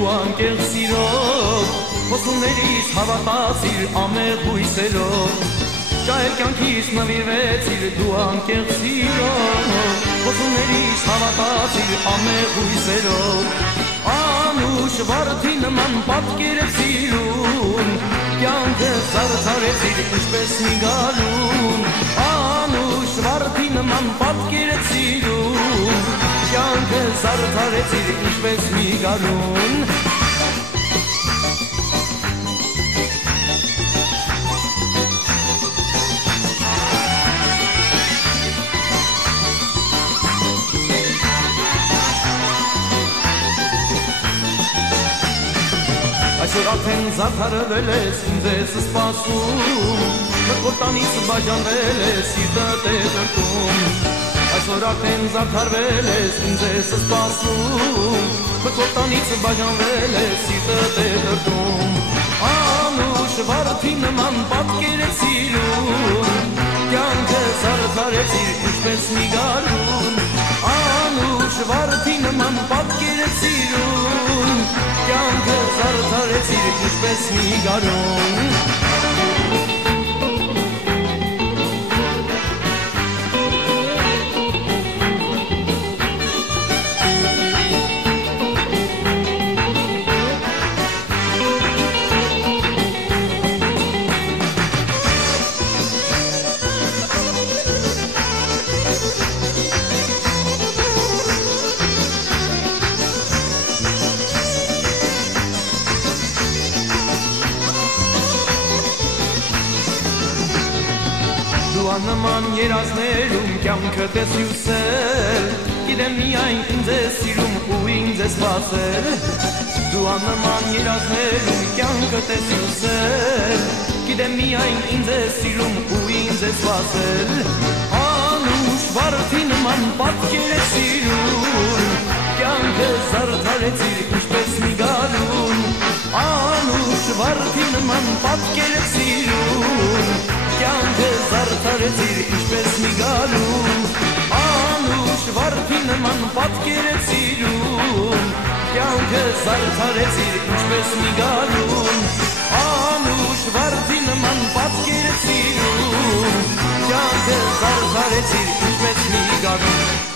դու անկեղծ սիրով, խոսումներիս հավատացիր ամեղ հույսերով, Շահեր կյանքիս նվիրվեցիր դու անկեղծ սիրով, խոսումներիս հավատացիր ամեղ հույսերով, Անուշ վարդի նման պատկերեց սիրուն, կյանքը զարդարեցիր ինչպես մի գարուն, Անուշ վարդի նման պատկերեց սիրուն, կյանքը զարդարեցիր ինչպես մի գարուն, Այսօր արդեն զարդարվել ես, ինձ ես սպասում, մտքոտանից բաժանվել ես, սիրտդ է դրդում, Այսօր արդեն զարդարվել ես, ինձ ես սպասում, մտքոտանից բաժանվել ես, սիրտդ է դրդում, Անուշ վարդի նման պատկերեց սիրուն, կյանքը զարդարեցիր ինչպես մի գարուն, Անուշ վարդի նման պատկերեց սիրուն, կյանքը զարդարեցիր ինչպես մի գարուն Նման երազներում կյանքդ ես հյուսել, գիտեմ միայն ինձ ես սիրում ու ինձ ես սպասել, դու աննման երազներում կյանքդ ես հյուսել, գիտեմ միայն ինձ ես սիրում ու ինձ ես սպասել, Անուշ վարդի նման պատկեր ես սիրուն, կյանքը զարդարեցիր ինչպես մի գարուն, Անուշ վարդի նման պատկեր ես սիրուն, կյանքը զարդարեցիր ինչպես մի գարուն, Անուշ վարդի նման պատկերեց սիրուն, կյանքը զարդարեցիր ինչպես մի գարուն, Անուշ վարդի նման պատկերեց սիրուն, կյանքը զարդարեցիր ինչպես մի գարուն